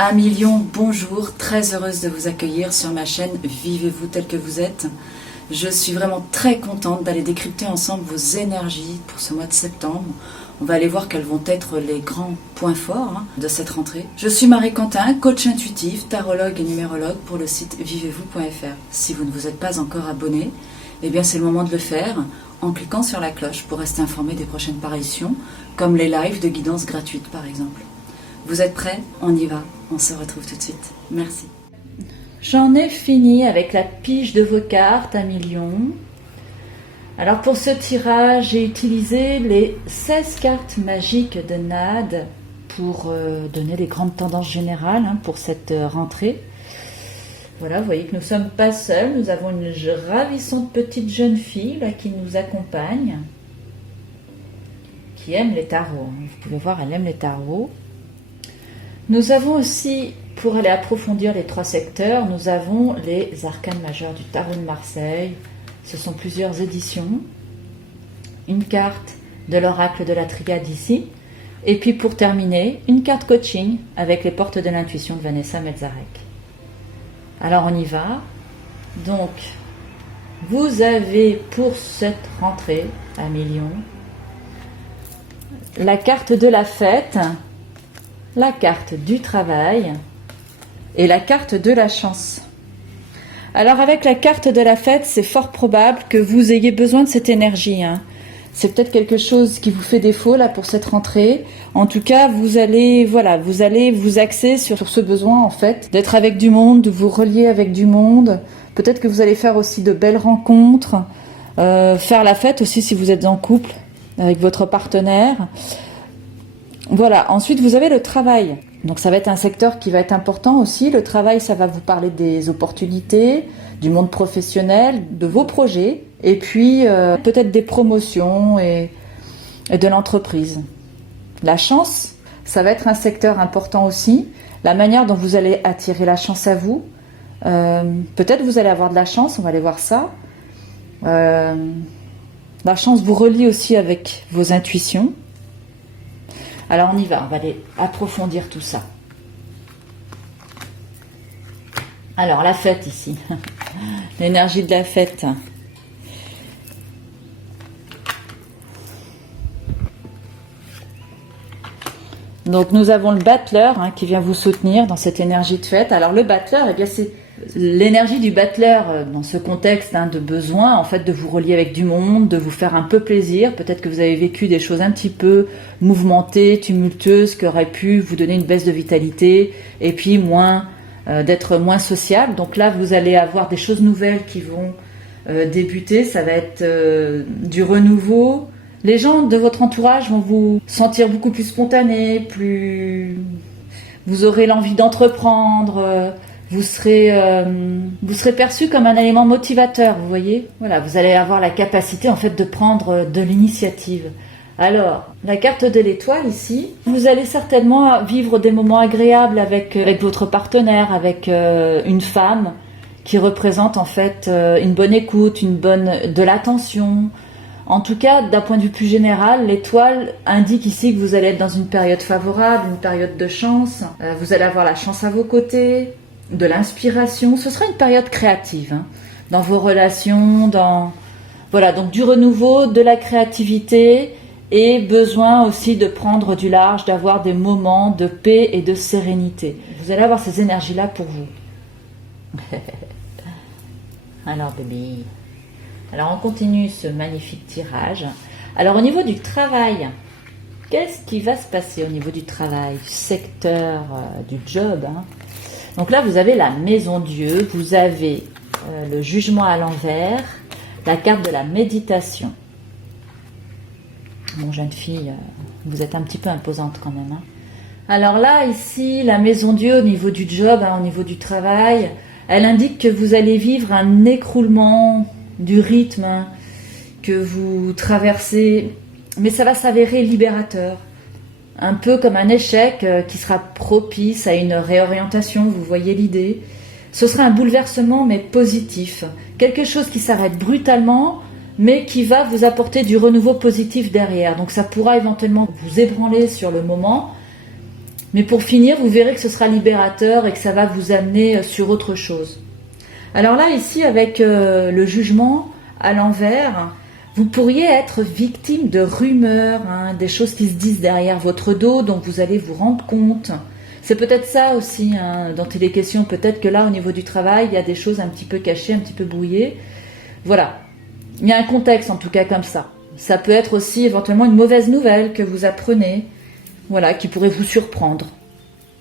1 million, bonjour, très heureuse de vous accueillir sur ma chaîne Vivez-vous tel que vous êtes. Je suis vraiment très contente d'aller décrypter ensemble vos énergies pour ce mois de septembre. On va aller voir quels vont être les grands points forts de cette rentrée. Je suis Marie Quentin, coach intuitif, tarologue et numérologue pour le site vivez-vous.fr. Si vous ne vous êtes pas encore abonné, eh bien c'est le moment de le faire en cliquant sur la cloche pour rester informé des prochaines parutions, comme les lives de guidance gratuite par exemple. Vous êtes prêts? On y va, on se retrouve tout de suite. Merci. J'en ai fini avec la pige de vos cartes, 1 million. Alors pour ce tirage, j'ai utilisé les 16 cartes magiques de NAD pour donner les grandes tendances générales pour cette rentrée. Voilà, vous voyez que nous ne sommes pas seuls, nous avons une ravissante petite jeune fille là, qui nous accompagne, qui aime les tarots. Vous pouvez voir, elle aime les tarots. Nous avons aussi, pour aller approfondir les 3 secteurs, nous avons les arcanes majeurs du tarot de Marseille. Ce sont plusieurs éditions. Une carte de l'oracle de la Triade ici. Et puis pour terminer, une carte coaching avec les portes de l'intuition de Vanessa Melzarek. Alors on y va. Donc, vous avez pour cette rentrée, 1 million, la carte de la fête, la carte du travail et la carte de la chance. Alors avec la carte de la fête, c'est fort probable que vous ayez besoin de cette énergie. C'est peut-être quelque chose qui vous fait défaut là pour cette rentrée. En tout cas, vous allez vous axer sur ce besoin en fait d'être avec du monde, de vous relier avec du monde. Peut-être que vous allez faire aussi de belles rencontres, faire la fête aussi si vous êtes en couple avec votre partenaire. Voilà, ensuite vous avez le travail. Donc ça va être un secteur qui va être important aussi. Le travail, ça va vous parler des opportunités, du monde professionnel, de vos projets, et puis peut-être des promotions et de l'entreprise. La chance, ça va être un secteur important aussi. La manière dont vous allez attirer la chance à vous. Peut-être vous allez avoir de la chance, on va aller voir ça. La chance vous relie aussi avec vos intuitions. Alors on y va, on va aller approfondir tout ça. Alors la fête ici, l'énergie de la fête. Donc nous avons le battleur qui vient vous soutenir dans cette énergie de fête. Alors le battleur, eh bien c'est l'énergie du battleur dans ce contexte de besoin, en fait, de vous relier avec du monde, de vous faire un peu plaisir. Peut-être que vous avez vécu des choses un petit peu mouvementées, tumultueuses, qui auraient pu vous donner une baisse de vitalité, et puis d'être moins sociable. Donc là, vous allez avoir des choses nouvelles qui vont débuter. Ça va être du renouveau. Les gens de votre entourage vont vous sentir beaucoup plus spontanés, vous aurez l'envie d'entreprendre. Vous serez perçu comme un élément motivateur, vous voyez. Voilà, vous allez avoir la capacité en fait de prendre de l'initiative. Alors, la carte de l'étoile ici, vous allez certainement vivre des moments agréables avec votre partenaire, avec une femme qui représente en fait une bonne écoute, de l'attention. En tout cas, d'un point de vue plus général, l'étoile indique ici que vous allez être dans une période favorable, une période de chance. Vous allez avoir la chance à vos côtés, de l'inspiration. Ce sera une période créative dans vos relations, donc du renouveau, de la créativité et besoin aussi de prendre du large, d'avoir des moments de paix et de sérénité. Vous allez avoir ces énergies-là pour vous. Alors bébé, alors on continue ce magnifique tirage. Alors au niveau du travail, qu'est-ce qui va se passer au niveau du travail, du secteur, du job Donc là, vous avez la maison Dieu, vous avez le jugement à l'envers, la carte de la méditation. Bon, jeune fille, vous êtes un petit peu imposante quand même. Alors là, ici, la maison Dieu au niveau du job, au niveau du travail, elle indique que vous allez vivre un écroulement du rythme que vous traversez, mais ça va s'avérer libérateur. Un peu comme un échec qui sera propice à une réorientation, vous voyez l'idée. Ce sera un bouleversement mais positif. Quelque chose qui s'arrête brutalement mais qui va vous apporter du renouveau positif derrière. Donc ça pourra éventuellement vous ébranler sur le moment, Mais pour finir, vous verrez que ce sera libérateur et que ça va vous amener sur autre chose. Alors là, ici, avec le jugement à l'envers, vous pourriez être victime de rumeurs, hein, des choses qui se disent derrière votre dos, dont vous allez vous rendre compte. C'est peut-être ça aussi, hein, dont il est question. Peut-être que là, au niveau du travail, il y a des choses un petit peu cachées, un petit peu brouillées. Voilà. Il y a un contexte, en tout cas, comme ça. Ça peut être aussi éventuellement une mauvaise nouvelle que vous apprenez, voilà, qui pourrait vous surprendre.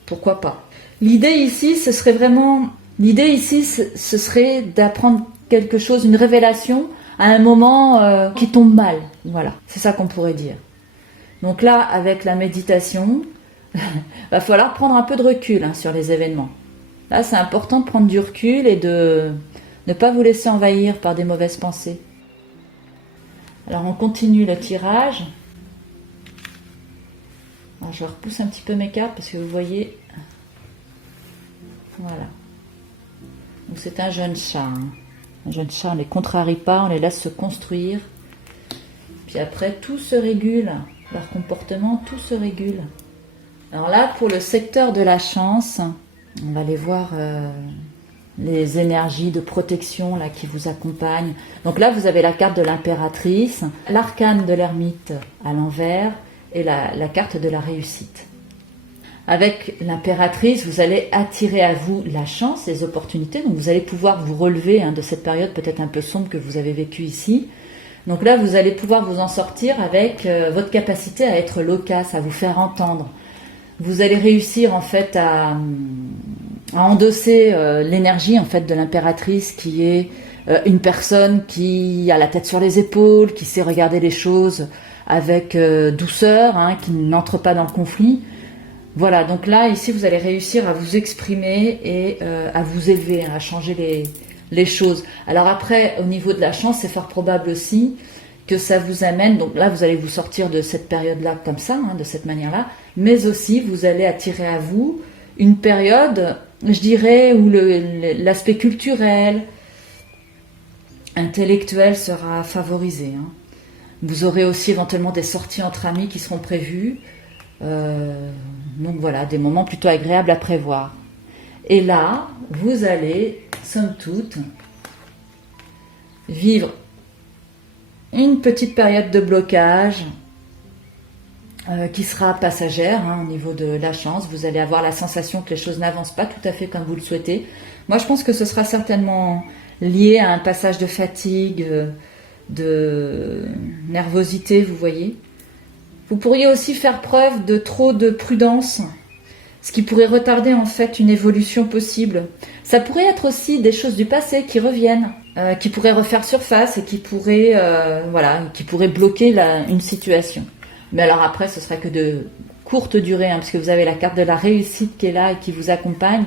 Pourquoi pas. L'idée ici, ce serait d'apprendre quelque chose, une révélation, à un moment qui tombe mal. Voilà, c'est ça qu'on pourrait dire. Donc là, avec la méditation, va falloir prendre un peu de recul hein, sur les événements. Là, c'est important de prendre du recul et de ne pas vous laisser envahir par des mauvaises pensées. Alors, on continue le tirage. Alors, je repousse un petit peu mes cartes parce que vous voyez... Voilà. Donc, c'est un jeune chat. Hein. Un jeune chat, on ne les contrarie pas, on les laisse se construire. Puis après, tout se régule. Leur comportement, tout se régule. Alors là, pour le secteur de la chance, on va aller voir les énergies de protection là, qui vous accompagnent. Donc là, vous avez la carte de l'impératrice, l'arcane de l'ermite à l'envers et la carte de la réussite. Avec l'impératrice, vous allez attirer à vous la chance, les opportunités. Donc vous allez pouvoir vous relever hein, de cette période peut-être un peu sombre que vous avez vécue ici. Donc là, vous allez pouvoir vous en sortir avec votre capacité à être loquace, à vous faire entendre. Vous allez réussir en fait à endosser l'énergie en fait de l'impératrice qui est une personne qui a la tête sur les épaules, qui sait regarder les choses avec douceur, hein, qui n'entre pas dans le conflit. Voilà, donc là ici vous allez réussir à vous exprimer et à vous élever, hein, à changer les choses. Alors après, au niveau de la chance, c'est fort probable aussi que ça vous amène, donc là vous allez vous sortir de cette période-là comme ça, hein, de cette manière-là, mais aussi vous allez attirer à vous une période, je dirais, où l'aspect culturel, intellectuel sera favorisé. Hein. Vous aurez aussi éventuellement des sorties entre amis qui seront prévues, donc voilà, des moments plutôt agréables à prévoir. Et là, vous allez, somme toute, vivre une petite période de blocage qui sera passagère hein, au niveau de la chance. Vous allez avoir la sensation que les choses n'avancent pas tout à fait comme vous le souhaitez. Moi, je pense que ce sera certainement lié à un passage de fatigue, de nervosité, vous voyez. Vous pourriez aussi faire preuve de trop de prudence, ce qui pourrait retarder en fait une évolution possible. Ça pourrait être aussi des choses du passé qui reviennent, qui pourraient refaire surface et qui pourraient bloquer une situation. Mais alors après, ce sera que de courte durée, hein, parce que vous avez la carte de la réussite qui est là et qui vous accompagne.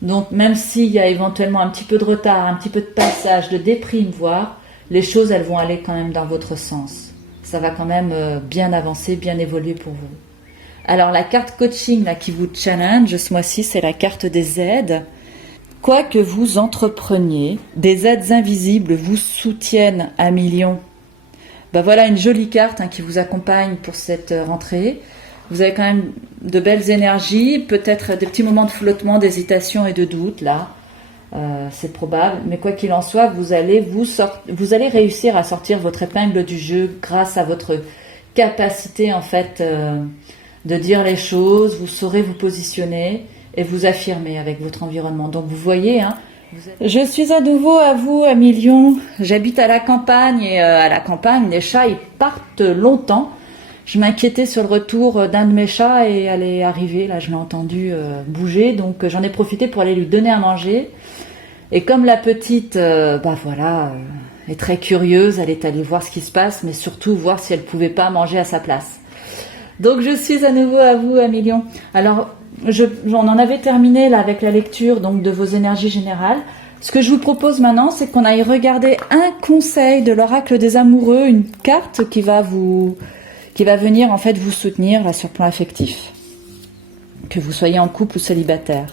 Donc même s'il y a éventuellement un petit peu de retard, un petit peu de passage, de déprime, voire, les choses elles vont aller quand même dans votre sens. Ça va quand même bien avancer, bien évoluer pour vous. Alors la carte coaching là, qui vous challenge ce mois-ci, c'est la carte des aides. Quoi que vous entrepreniez, des aides invisibles vous soutiennent à millions. Ben voilà une jolie carte hein, qui vous accompagne pour cette rentrée. Vous avez quand même de belles énergies, peut-être des petits moments de flottement, d'hésitation et de doute là. C'est probable, mais quoi qu'il en soit, vous allez réussir à sortir votre épingle du jeu grâce à votre capacité en fait de dire les choses. Vous saurez vous positionner et vous affirmer avec votre environnement. Donc vous voyez, hein, je suis à nouveau à vous, amis lions. J'habite à la campagne et à la campagne, les chats ils partent longtemps. Je m'inquiétais sur le retour d'un de mes chats et elle est arrivée, là je l'ai entendu bouger, donc j'en ai profité pour aller lui donner à manger. Et comme la petite, est très curieuse, elle est allée voir ce qui se passe, mais surtout voir si elle pouvait pas manger à sa place. Donc je suis à nouveau à vous, amis lions. Alors, on en avait terminé là avec la lecture donc de vos énergies générales. Ce que je vous propose maintenant, c'est qu'on aille regarder un conseil de l'oracle des amoureux, une carte qui va venir en fait vous soutenir là sur le plan affectif, que vous soyez en couple ou célibataire.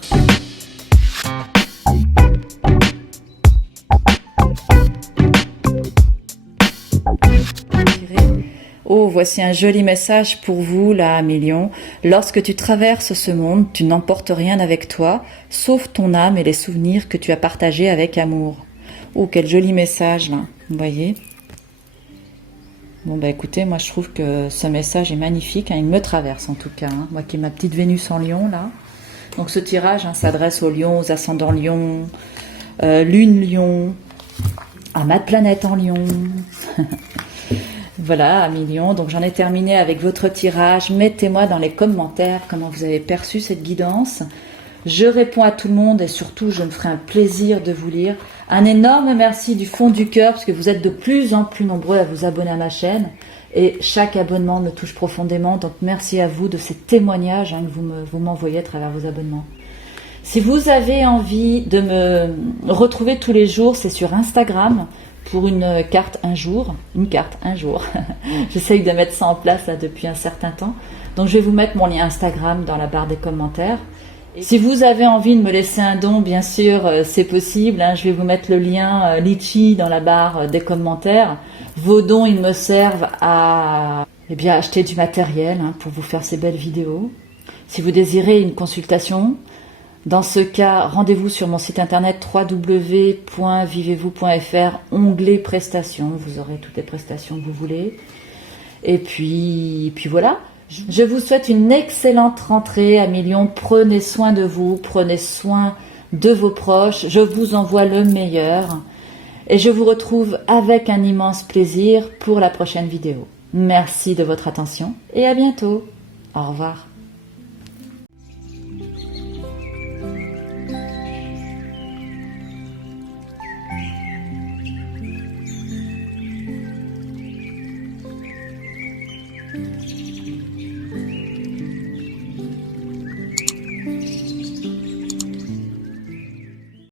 Oh, voici un joli message pour vous, là, Million. Lorsque tu traverses ce monde, tu n'emportes rien avec toi, sauf ton âme et les souvenirs que tu as partagés avec amour. Oh, quel joli message, là. Vous voyez? Bon, bah écoutez, moi je trouve que ce message est magnifique, hein, il me traverse en tout cas, hein, moi qui ai ma petite Vénus en Lion, là. Donc ce tirage hein, s'adresse aux lions, aux ascendants lions, lune lion, à ma planète en lion. Voilà, amis lions, donc j'en ai terminé avec votre tirage. Mettez-moi dans les commentaires comment vous avez perçu cette guidance. Je réponds à tout le monde et surtout je me ferai un plaisir de vous lire. Un énorme merci du fond du cœur parce que vous êtes de plus en plus nombreux à vous abonner à ma chaîne et chaque abonnement me touche profondément. Donc merci à vous de ces témoignages hein, que vous m'envoyez à travers vos abonnements. Si vous avez envie de me retrouver tous les jours, c'est sur Instagram pour une carte un jour. J'essaye de mettre ça en place là, depuis un certain temps. Donc je vais vous mettre mon lien Instagram dans la barre des commentaires. Si vous avez envie de me laisser un don, bien sûr, c'est possible. Hein, je vais vous mettre le lien Litchi dans la barre des commentaires. Vos dons, ils me servent à acheter du matériel hein, pour vous faire ces belles vidéos. Si vous désirez une consultation, dans ce cas, rendez-vous sur mon site internet www.vivez-vous.fr, onglet prestations. Vous aurez toutes les prestations que vous voulez. Et puis voilà. Je vous souhaite une excellente rentrée à Million. Prenez soin de vous, prenez soin de vos proches. Je vous envoie le meilleur. Et je vous retrouve avec un immense plaisir pour la prochaine vidéo. Merci de votre attention et à bientôt. Au revoir.